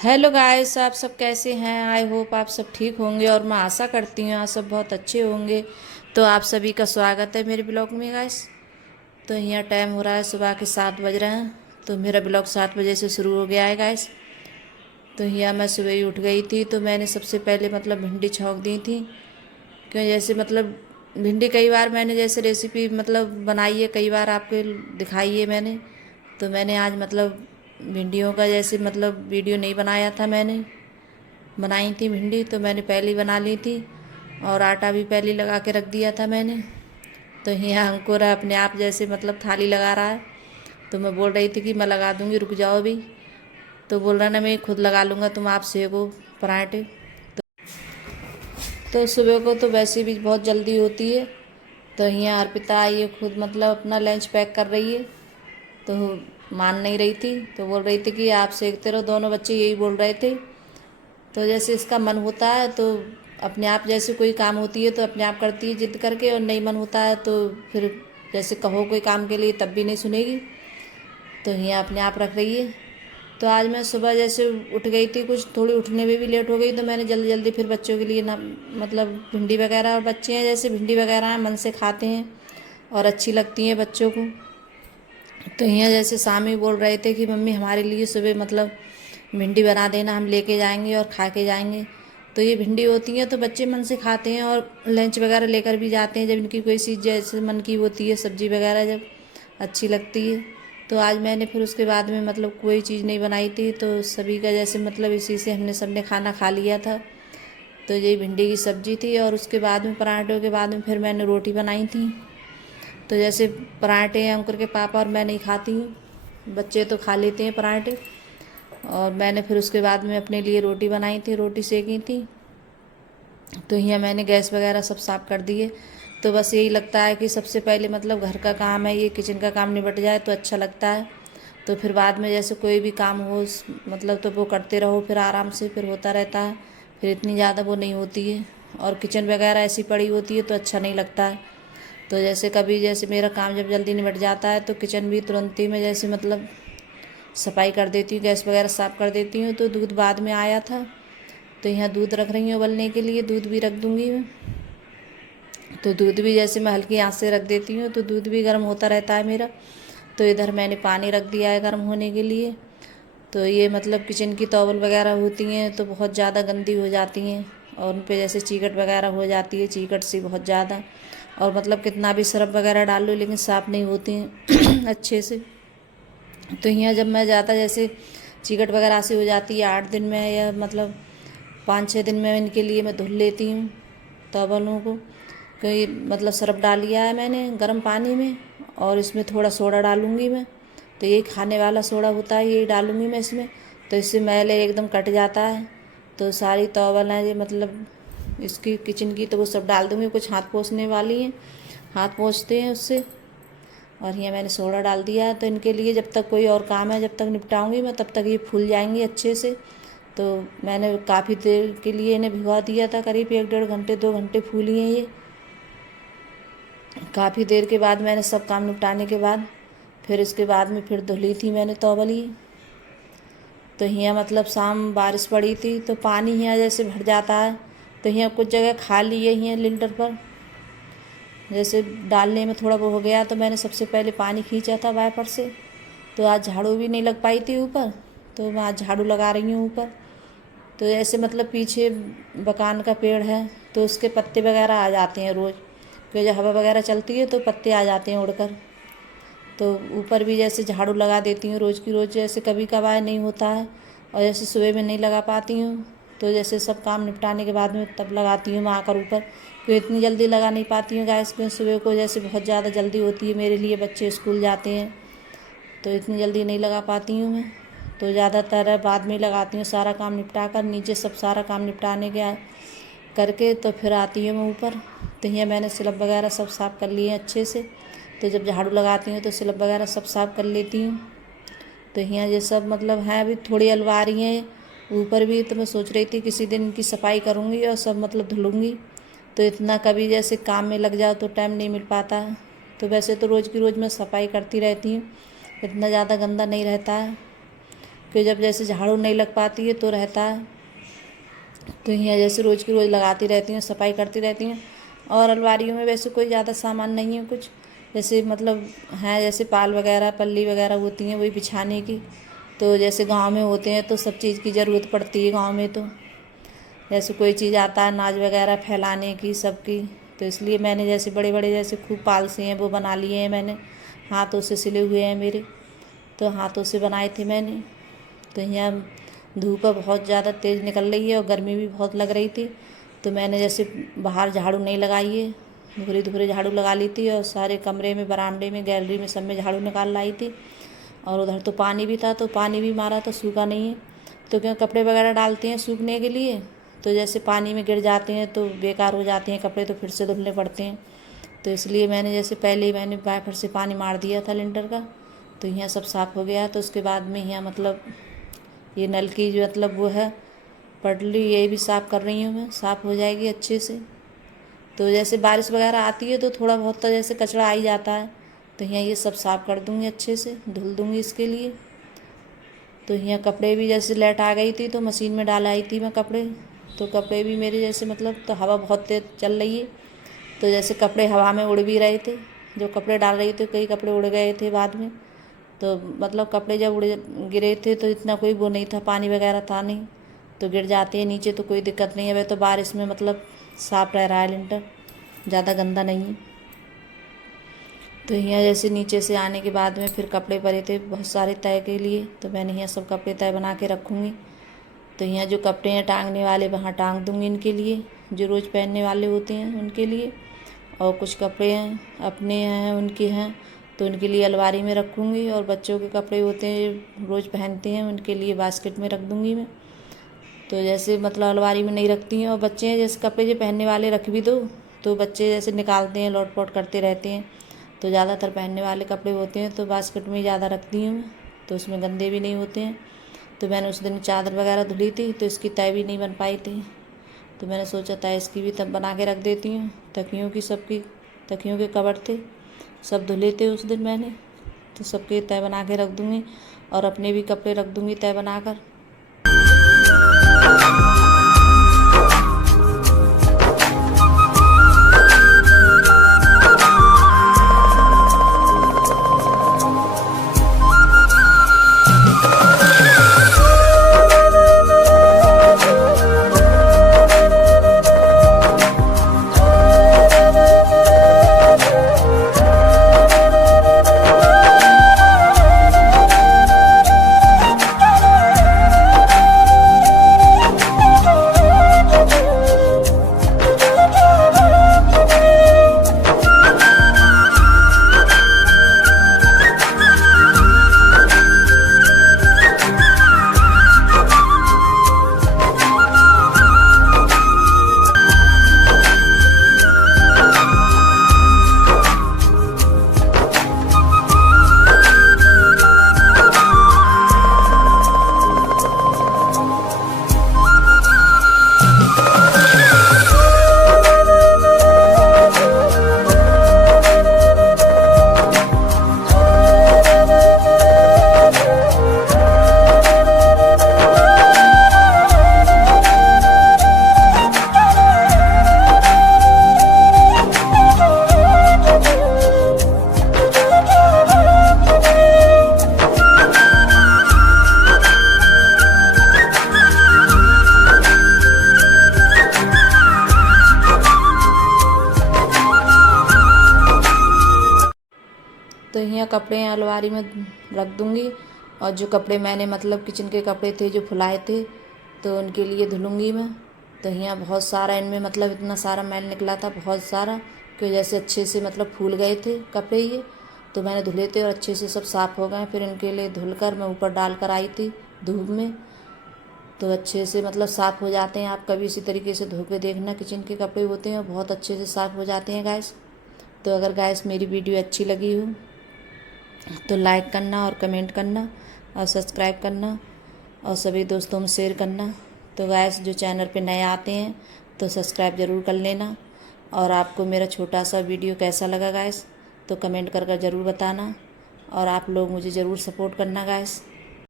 Hello guys, आप सब कैसे हैं। आई होप आप सब ठीक होंगे और मैं आशा करती हूँ आप सब बहुत अच्छे होंगे। तो आप सभी का स्वागत है मेरे ब्लॉग में गाइस। तो यहाँ टाइम हो रहा है, सुबह के 7 बज रहे हैं। तो मेरा ब्लॉग 7 बजे से शुरू हो गया है गाइस। तो यहाँ मैं सुबह ही उठ गई थी, तो मैंने सबसे पहले मतलब भिंडी छौंक दी थी। क्यों जैसे मतलब भिंडी कई बार मैंने जैसे रेसिपी मतलब बनाई है, कई बार आपको दिखाई है मैंने। तो मैंने आज मतलब भिंडियों का जैसे मतलब वीडियो नहीं बनाया था, मैंने बनाई थी भिंडी तो मैंने पहले ही बना ली थी। और आटा भी पहले ही लगा के रख दिया था मैंने। तो यहाँ अंकुर अपने आप जैसे मतलब थाली लगा रहा है। तो मैं बोल रही थी कि मैं लगा दूँगी, रुक जाओ भी। तो बोल रहा ना, मैं खुद लगा लूँगा, तुम आप सेको पराठे। तो सुबह को तो वैसे भी बहुत जल्दी होती है। तो यहाँ अर्पिता ये खुद मतलब अपना लंच पैक कर रही है। तो मान नहीं रही थी, तो बोल रही थी कि आप सेकते रहो। दोनों बच्चे यही बोल रहे थे। तो जैसे इसका मन होता है तो अपने आप, जैसे कोई काम होती है तो अपने आप करती है जिद करके, और नहीं मन होता है तो फिर जैसे कहो कोई काम के लिए तब भी नहीं सुनेगी। तो यहाँ अपने आप रख रही है। तो आज मैं सुबह जैसे उठ गई थी, कुछ थोड़ी उठने में भी लेट हो गई, तो मैंने जल्दी जल्दी फिर बच्चों के लिए ना मतलब भिंडी वगैरह, और बच्चे हैं जैसे भिंडी वगैरह हैं मन से खाते हैं और अच्छी लगती हैं बच्चों को। तो यहाँ जैसे शामी बोल रहे थे कि मम्मी हमारे लिए सुबह मतलब भिंडी बना देना, हम लेके जाएंगे और खा के जाएंगे। तो ये भिंडी होती है तो बच्चे मन से खाते हैं और लंच वगैरह लेकर भी जाते हैं, जब इनकी कोई चीज़ जैसे मन की होती है, सब्जी वगैरह जब अच्छी लगती है। तो आज मैंने फिर उसके बाद में मतलब कोई चीज़ नहीं बनाई थी, तो सभी का जैसे मतलब इसी से हमने सबने खाना खा लिया था। तो ये भिंडी की सब्जी थी, और उसके बाद में पराठों के बाद में फिर मैंने रोटी बनाई थी। तो जैसे पराठे हैं अंकुर के पापा और मैं नहीं खाती हूँ, बच्चे तो खा लेते हैं पराठे। और मैंने फिर उसके बाद में अपने लिए रोटी बनाई थी, रोटी सेकी थी। तो यहाँ मैंने गैस वगैरह सब साफ़ कर दिए। तो बस यही लगता है कि सबसे पहले मतलब घर का काम है, ये किचन का काम निपट जाए तो अच्छा लगता है। तो फिर बाद में जैसे कोई भी काम हो मतलब तो वो करते रहो, फिर आराम से फिर होता रहता है। फिर इतनी ज़्यादा वो नहीं होती है, और किचन वगैरह ऐसी पड़ी होती है तो अच्छा नहीं लगता है। तो जैसे कभी जैसे मेरा काम जब जल्दी निपट जाता है तो किचन भी तुरंत ही मैं जैसे मतलब सफाई कर देती हूँ, गैस वगैरह साफ़ कर देती हूँ। तो दूध बाद में आया था, तो यहाँ दूध रख रही हूँ उबलने के लिए, दूध भी रख दूँगी मैं। तो दूध भी जैसे मैं हल्की आंच से रख देती हूँ तो दूध भी गर्म होता रहता है मेरा। तो इधर मैंने पानी रख दिया है गर्म होने के लिए। तो ये मतलब किचन की टॉवल वगैरह होती हैं तो बहुत ज़्यादा गंदी हो जाती हैं, और उन पे जैसे चीकट वगैरह हो जाती है, चीकट सी बहुत ज़्यादा। और मतलब कितना भी सर्फ वगैरह डाल लो लेकिन साफ़ नहीं होती हैं अच्छे से। तो यहाँ जब मैं ज़्यादा जैसे चीकट वगैरह से हो जाती है 8 दिन में, या मतलब 5-6 दिन में इनके लिए मैं धुल लेती हूँ तवलों को। कई मतलब सर्फ डाल लिया है मैंने गर्म पानी में, और इसमें थोड़ा सोडा डालूँगी मैं। तो यही खाने वाला सोडा होता है, यही डालूँगी मैं इसमें। तो इससे मैले एकदम कट जाता है। तो सारी टॉवल हैं ये मतलब इसकी किचन की, तो वो सब डाल दूँगी। कुछ हाथ पोंछने वाली हैं, हाथ पोंछते हैं उससे। और ये मैंने सोडा डाल दिया है। तो इनके लिए जब तक कोई और काम है जब तक निपटाऊंगी मैं, तब तक ये फूल जाएंगी अच्छे से। तो मैंने काफ़ी देर के लिए इन्हें भिगवा दिया था, करीब 1-1.5 घंटे 2 घंटे फूली हैं ये। काफ़ी देर के बाद मैंने सब काम निपटाने के बाद फिर इसके बाद में फिर धुली थी मैंने तौबल ये। तो यहाँ मतलब शाम बारिश पड़ी थी तो पानी यहाँ जैसे भर जाता है। तो यहाँ कुछ जगह खाली है यहाँ लिंटर पर, जैसे डालने में थोड़ा वो हो गया, तो मैंने सबसे पहले पानी खींचा था वाइपर से। तो आज झाड़ू भी नहीं लग पाई थी ऊपर, तो मैं आज झाड़ू लगा रही हूँ ऊपर। तो ऐसे मतलब पीछे बकान का पेड़ है तो उसके पत्ते वगैरह आ जाते हैं रोज़, क्योंकि जब हवा वगैरह चलती है तो पत्ते आ जाते हैं उड़कर। तो ऊपर भी जैसे झाड़ू लगा देती हूँ रोज़ की रोज़, जैसे कभी कभार नहीं होता है और जैसे सुबह में नहीं लगा पाती हूँ। तो जैसे सब काम निपटाने के बाद में तब लगाती हूँ मैं आकर ऊपर, क्योंकि इतनी जल्दी लगा नहीं पाती हूँ गैस पे सुबह को, जैसे बहुत ज़्यादा जल्दी होती है मेरे लिए, बच्चे स्कूल जाते हैं तो इतनी जल्दी नहीं लगा पाती हूँ मैं। तो ज़्यादातर बाद में लगाती हूँ, सारा काम निपटा कर नीचे सब सारा काम निपटाने के करके तो फिर आती हूँ मैं ऊपर। तो यहाँ मैंने स्लब वगैरह सब साफ़ कर लिए हैं अच्छे से। तो जब झाड़ू लगाती हूँ तो स्लब वगैरह सब साफ़ कर लेती हूँ। तो यहाँ ये सब मतलब है, अभी थोड़ी अलमारी हैं ऊपर भी, तो मैं सोच रही थी किसी दिन इनकी सफाई करूँगी और सब मतलब धुलूँगी। तो इतना कभी जैसे काम में लग जाओ तो टाइम नहीं मिल पाता है। तो वैसे तो रोज़ की रोज़ मैं सफाई करती रहती हूँ, इतना ज़्यादा गंदा नहीं रहता है। कि जब जैसे झाड़ू नहीं लग पाती है तो रहता है। तो यहाँ जैसे रोज़ की रोज़ लगाती रहती हूँ, सफाई करती रहती हूँ। और अलमारियों में वैसे कोई ज़्यादा सामान नहीं है कुछ, जैसे मतलब हैं जैसे पाल वगैरह पल्ली वगैरह होती हैं वही बिछाने की। तो जैसे गांव में होते हैं तो सब चीज़ की ज़रूरत पड़ती है गांव में, तो जैसे कोई चीज़ आता है अनाज वगैरह फैलाने की सबकी, तो इसलिए मैंने जैसे बड़े बड़े जैसे खूब पाल से हैं वो बना लिए हैं मैंने, हाथों से सिले हुए हैं मेरे, तो हाथों से बनाए थे मैंने। तो यहाँ धूप बहुत ज़्यादा तेज़ निकल रही है और गर्मी भी बहुत लग रही थी, तो मैंने जैसे बाहर झाड़ू नहीं लगाई है, धुरे धुरे झाड़ू लगा ली थी और सारे कमरे में, बरामदे में, गैलरी में सब में झाड़ू निकाल लाई थी। और उधर तो पानी भी था तो पानी भी मारा तो सूखा नहीं है, तो क्यों कपड़े वगैरह डालते हैं सूखने के लिए, तो जैसे पानी में गिर जाते हैं तो बेकार हो जाते हैं कपड़े, तो फिर से धुलने पड़ते हैं। तो इसलिए मैंने जैसे पहले ही मैंने वाइपर से पानी मार दिया था लिंटर का, तो यहाँ सब साफ़ हो गया। तो उसके बाद में यहाँ मतलब ये नल की जो मतलब वो है पटली, ये भी साफ़ कर रही हूँ मैं, साफ़ हो जाएगी अच्छे से। तो जैसे बारिश वगैरह आती है तो थोड़ा बहुत तो जैसे कचरा आ ही जाता है, तो यहाँ ये सब साफ़ कर दूँगी, अच्छे से धुल दूँगी इसके लिए। तो यहाँ कपड़े भी जैसे लाइट आ गई थी तो मशीन में डाल आई थी मैं कपड़े, तो कपड़े भी मेरे जैसे मतलब, तो हवा बहुत तेज चल रही है तो जैसे कपड़े हवा में उड़ भी रहे थे, जो कपड़े डाल रही थी कई कपड़े उड़ गए थे बाद में। तो मतलब कपड़े जब गिरे थे तो इतना कोई वो नहीं था, पानी वगैरह था नहीं, तो गिर जाते हैं नीचे तो कोई दिक्कत नहीं है। वह तो बारिश में मतलब साफ़ रह रहा है लिंटर, ज़्यादा गंदा नहीं है। तो यहाँ जैसे नीचे से आने के बाद में फिर कपड़े भरे थे बहुत सारे तय के लिए, तो मैंने यहाँ सब कपड़े तय बना के रखूँगी। तो यहाँ जो कपड़े हैं टांगने वाले वहाँ टांग दूँगी इनके लिए, जो रोज़ पहनने वाले होते हैं उनके लिए। और कुछ कपड़े हैं अपने हैं उनके हैं तो उनके लिए अलमारी में रखूँगी, और बच्चों के कपड़े होते हैं रोज़ पहनते हैं उनके लिए बास्केट में रख दूँगी मैं। तो जैसे मतलब अलमारी में नहीं रखती हैं, और बच्चे हैं जैसे कपड़े जो पहनने वाले रख भी दो तो बच्चे जैसे निकालते हैं, लौट पोट करते रहते हैं, तो ज़्यादातर पहनने वाले कपड़े होते हैं तो बास्केट में ज़्यादा रखती हूँ मैं, तो उसमें गंदे भी नहीं होते हैं। तो मैंने उस दिन चादर वगैरह धुली थी तो इसकी तय भी नहीं बन पाई थी, तो मैंने सोचा था इसकी भी तब बना के रख देती हूँ। तकियों की सबकी, तकियों के कवर थे सब धुले थे उस दिन मैंने, तो सबके तय बना के रख दूँगी, और अपने भी कपड़े रख दूँगी तय बनाकर। तो यहाँ कपड़े अलमारी में रख दूँगी, और जो कपड़े मैंने मतलब किचन के कपड़े थे जो फुलाए थे तो उनके लिए धुलूँगी मैं। तो यहाँ बहुत सारा इनमें मतलब इतना सारा मैल निकला था बहुत सारा, कि जैसे अच्छे से मतलब फूल गए थे कपड़े ये, तो मैंने धुले थे और अच्छे से सब साफ़ हो गए। फिर इनके लिए धुलकर मैं ऊपर डाल कर आई थी धूप में, तो अच्छे से मतलब साफ़ हो जाते हैं। आप कभी इसी तरीके से धो के देखना, किचन के कपड़े होते हैं बहुत अच्छे से साफ़ हो जाते हैं गाइस। तो अगर गाइस मेरी वीडियो अच्छी लगी हो तो लाइक करना और कमेंट करना और सब्सक्राइब करना और सभी दोस्तों में शेयर करना। तो गाइस जो चैनल पे नए आते हैं तो सब्सक्राइब ज़रूर कर लेना, और आपको मेरा छोटा सा वीडियो कैसा लगा गाइस तो कमेंट कर ज़रूर बताना, और आप लोग मुझे ज़रूर सपोर्ट करना गाइस।